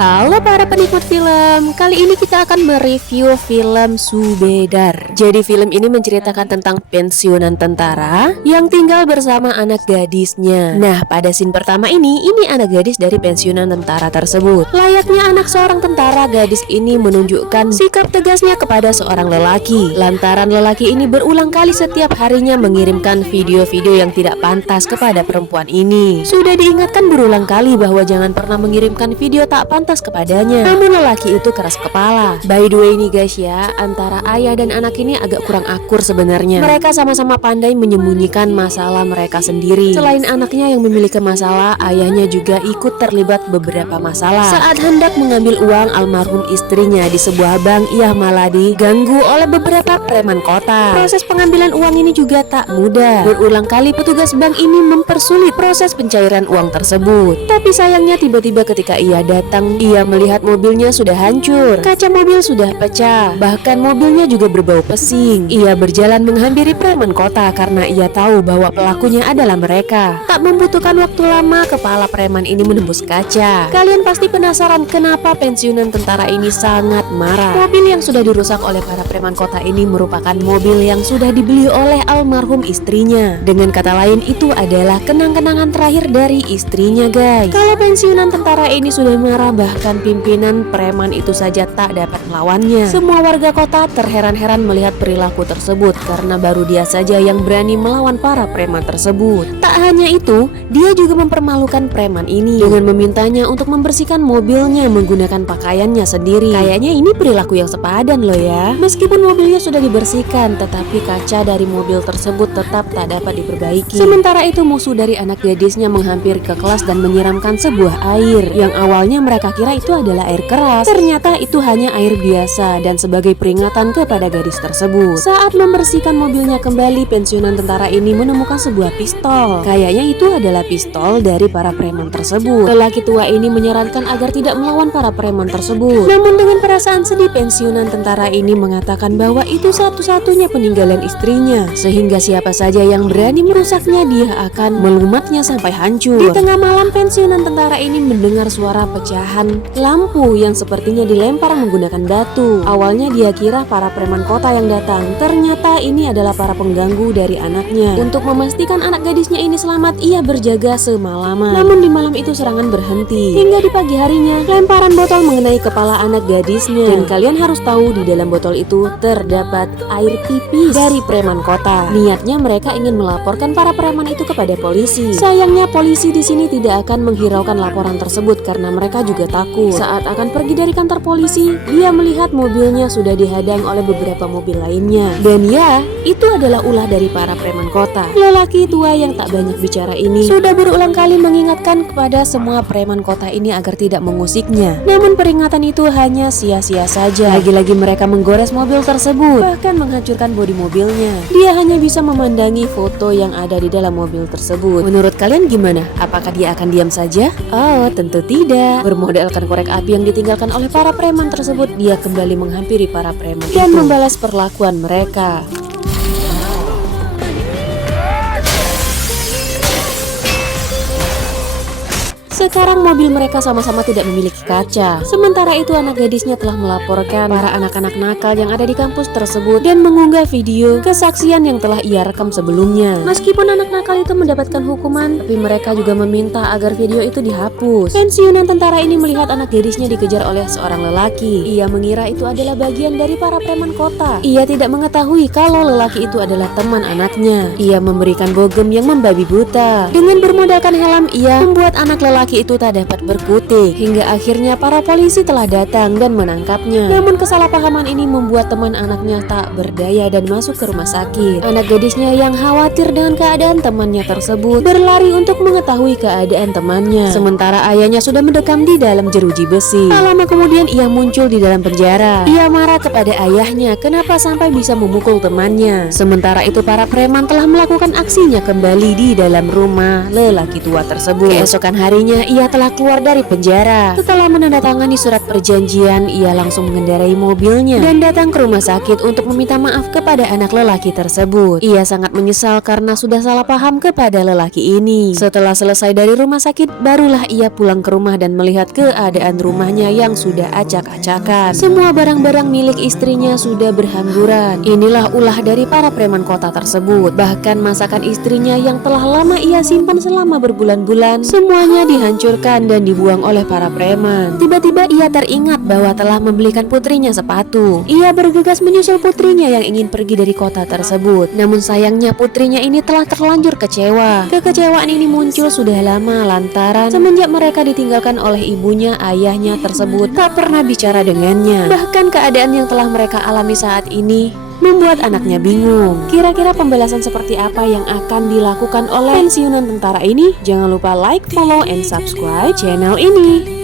Halo para penikmat film, kali ini kita akan mereview film Subedar. Jadi film ini menceritakan tentang pensiunan tentara yang tinggal bersama anak gadisnya. Nah, pada scene pertama ini anak gadis dari pensiunan tentara tersebut. Layaknya anak seorang tentara, gadis ini menunjukkan sikap tegasnya kepada seorang lelaki. Lantaran lelaki ini berulang kali setiap harinya mengirimkan video-video yang tidak pantas kepada perempuan ini. Sudah diingatkan berulang kali bahwa jangan pernah mengirimkan video tak pantas kepadanya. Namun lelaki itu keras kepala. By the way nih guys ya, antara ayah dan anak ini agak kurang akur sebenarnya. Mereka sama-sama pandai menyembunyikan masalah mereka sendiri. Selain anaknya yang memiliki masalah, ayahnya juga ikut terlibat beberapa masalah. Saat hendak mengambil uang almarhum istrinya di sebuah bank, ia malah diganggu oleh beberapa preman kota. Proses pengambilan uang ini juga tak mudah. Berulang kali petugas bank ini mempersulit proses pencairan uang tersebut. Tapi sayangnya tiba-tiba ketika ia datang, ia melihat mobilnya sudah hancur, kaca mobil sudah pecah, bahkan mobilnya juga berbau pesing. Ia berjalan menghampiri preman kota karena ia tahu bahwa pelakunya adalah mereka. Tak membutuhkan waktu lama, kepala preman ini menembus kaca. Kalian pasti penasaran kenapa pensiunan tentara ini sangat marah. Mobil yang sudah dirusak oleh para preman kota ini merupakan mobil yang sudah dibeli oleh almarhum istrinya. Dengan kata lain, itu adalah kenang-kenangan terakhir dari istrinya guys. Kalau pensiunan tentara ini sudah marah, bahkan pimpinan preman itu saja tak dapat melawannya. Semua warga kota terheran-heran melihat perilaku tersebut karena baru dia saja yang berani melawan para preman tersebut. Tak hanya itu, dia juga mempermalukan preman ini dengan memintanya untuk membersihkan mobilnya menggunakan pakaiannya sendiri. Kayaknya ini perilaku yang sepadan loh ya. Meskipun mobilnya sudah dibersihkan, tetapi kaca dari mobil tersebut tetap tak dapat diperbaiki. Sementara itu musuh dari anak gadisnya menghampiri ke kelas dan menyiramkan sebuah air yang awalnya mereka kira itu adalah air keras. Ternyata itu hanya air biasa dan sebagai peringatan kepada gadis tersebut. Saat membersihkan mobilnya kembali, pensiunan tentara ini menemukan sebuah pistol. Kayaknya itu adalah pistol dari para preman tersebut. Lelaki tua ini menyarankan agar tidak melawan para preman tersebut. Namun dengan perasaan sedih, pensiunan tentara ini mengatakan bahwa itu satu-satunya peninggalan istrinya, sehingga siapa saja yang berani merusaknya dia akan melumatnya sampai hancur. Di tengah malam, pensiunan tentara ini mendengar suara pecahan lampu yang sepertinya dilempar menggunakan batu. Awalnya dia kira para preman kota yang datang, ternyata ini adalah para pengganggu dari anaknya. Untuk memastikan anak gadisnya ini selamat, ia berjaga semalaman. Namun di malam itu serangan berhenti. Hingga di pagi harinya, lemparan botol mengenai kepala anak gadisnya. Dan kalian harus tahu di dalam botol itu terdapat air pipis dari preman kota. Niatnya mereka ingin melaporkan para preman itu kepada polisi. Sayangnya polisi di sini tidak akan menghiraukan laporan tersebut karena mereka juga takut. Saat akan pergi dari kantor polisi, dia melihat mobilnya sudah dihadang oleh beberapa mobil lainnya. Dan ya, itu adalah ulah dari para preman kota. Lelaki tua yang tak banyak bicara ini sudah berulang kali mengingatkan kepada semua preman kota ini agar tidak mengusiknya. Namun peringatan itu hanya sia-sia saja. Lagi-lagi mereka menggores mobil tersebut, bahkan menghancurkan bodi mobilnya. Dia hanya bisa memandangi foto yang ada di dalam mobil tersebut. Menurut kalian gimana? Apakah dia akan diam saja? Oh, tentu tidak. Bermodalkan korek api yang ditinggalkan oleh para preman tersebut, dia kembali menghampiri para preman dan membalas perlakuan mereka. Sekarang mobil mereka sama-sama tidak memiliki kaca. Sementara itu anak gadisnya telah melaporkan para anak-anak nakal yang ada di kampus tersebut dan mengunggah video kesaksian yang telah ia rekam sebelumnya. Meskipun anak nakal itu mendapatkan hukuman, tapi mereka juga meminta agar video itu dihapus. Pensiunan tentara ini melihat anak gadisnya dikejar oleh seorang lelaki. Ia mengira itu adalah bagian dari para preman kota. Ia tidak mengetahui kalau lelaki itu adalah teman anaknya. Ia memberikan bogem yang membabi buta. Dengan bermodalkan helm, ia membuat anak lelaki itu tak dapat berkutik. Hingga akhirnya para polisi telah datang dan menangkapnya. Namun kesalahpahaman ini membuat teman anaknya tak berdaya dan masuk ke rumah sakit. Anak gadisnya yang khawatir dengan keadaan temannya tersebut berlari untuk mengetahui keadaan temannya. Sementara ayahnya sudah mendekam di dalam jeruji besi. Tak lama kemudian ia muncul di dalam penjara. Ia marah kepada ayahnya kenapa sampai bisa memukul temannya. Sementara itu para preman telah melakukan aksinya kembali di dalam rumah lelaki tua tersebut. Keesokan harinya Akhirnya ia telah keluar dari penjara. Setelah menandatangani surat perjanjian, ia langsung mengendarai mobilnya dan datang ke rumah sakit untuk meminta maaf kepada anak lelaki tersebut. Ia sangat menyesal karena sudah salah paham kepada lelaki ini. Setelah selesai dari rumah sakit, barulah ia pulang ke rumah dan melihat keadaan rumahnya yang sudah acak-acakan. Semua barang-barang milik istrinya sudah berhamburan. Inilah ulah dari para preman kota tersebut. Bahkan masakan istrinya yang telah lama ia simpan selama berbulan-bulan, semuanya dihancurkan dan dibuang oleh para preman. Tiba-tiba ia teringat bahwa telah membelikan putrinya sepatu. Ia bergegas menyusul putrinya yang ingin pergi dari kota tersebut. Namun sayangnya putrinya ini telah terlanjur kecewa. Kekecewaan ini muncul sudah lama lantaran semenjak mereka ditinggalkan oleh ibunya, ayahnya tersebut tak pernah bicara dengannya. Bahkan keadaan yang telah mereka alami saat ini membuat anaknya bingung. Kira-kira pembalasan seperti apa yang akan dilakukan oleh pensiunan tentara ini? Jangan lupa like, follow, and subscribe channel ini.